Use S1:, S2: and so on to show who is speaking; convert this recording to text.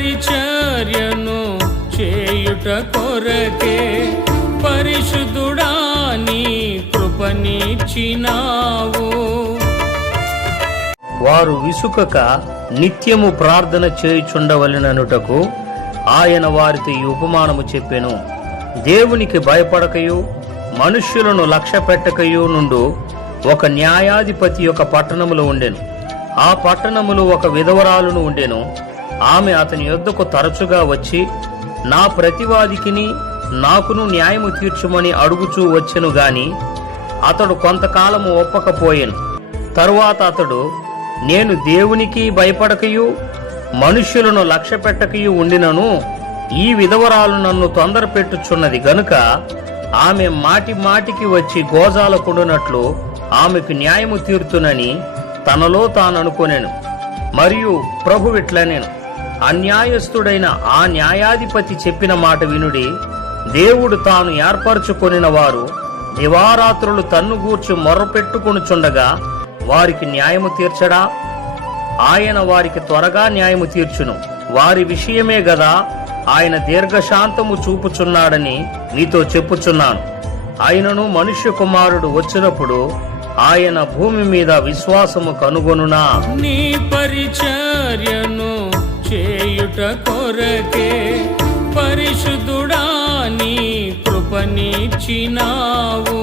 S1: పరిచర్యను చేయుట కొరకే పరిశుద్ధుడా నీ కృపనిచ్చినావు.
S2: వారు విసుకక నిత్యము ప్రార్థన చేయుచుండవలెననుటకు ఆయన వారితో ఈ ఉపమానము చెప్పెను. దేవునికి భయపడకయు మనుష్యులను లక్ష్య పెట్టకయు నుండు ఒక న్యాయాధిపతి యొక్క పట్టణములో ఉండెను. ఆ పట్టణములో ఒక విధవరాలును ఉండెను. ఆమె అతని యొద్దకు తరచుగా వచ్చి నా ప్రతివాదికిని నాకును న్యాయము తీర్చుమని అడుగుచూ వచ్చెను గాని అతడు కొంతకాలము ఒప్పకపోయెను. తరువాత అతడు నేను దేవునికి భయపడకయు మనుష్యులను లక్ష్య పెట్టకయు ఉండినను ఈ విధవరాలు నన్ను తొందర పెట్టుచున్నది గనుక ఆమె మాటి మాటికి వచ్చి గోజాలకుండునట్లు ఆమెకు న్యాయము తీరుతునని తనలో తాను అనుకొనెను మరియు ప్రభు అన్యాయస్థుడైన ఆ న్యాయాధిపతి చెప్పిన మాట వినుడి దేవుడు తాను ఏర్పరచుకొనిన వారు దివారాత్రులు తన్నుగూర్చి మొర్రపెట్టుకొనుచుండగా వారికి న్యాయము తీర్చడా? ఆయన వారికి త్వరగా న్యాయము తీర్చును. వారి విషయమే గదా ఆయన దీర్ఘశాంతము చూపుచున్నాడని నీతో చెప్పుచున్నాను. ఆయనను మనుష్య కుమారుడు వచ్చినప్పుడు ఆయన భూమి మీద విశ్వాసము కనుగొనునా?
S1: నీ పరిచర్యను చేయుట కొరకే పరిశుద్ధుడా నీ కృపనిచ్చినావు.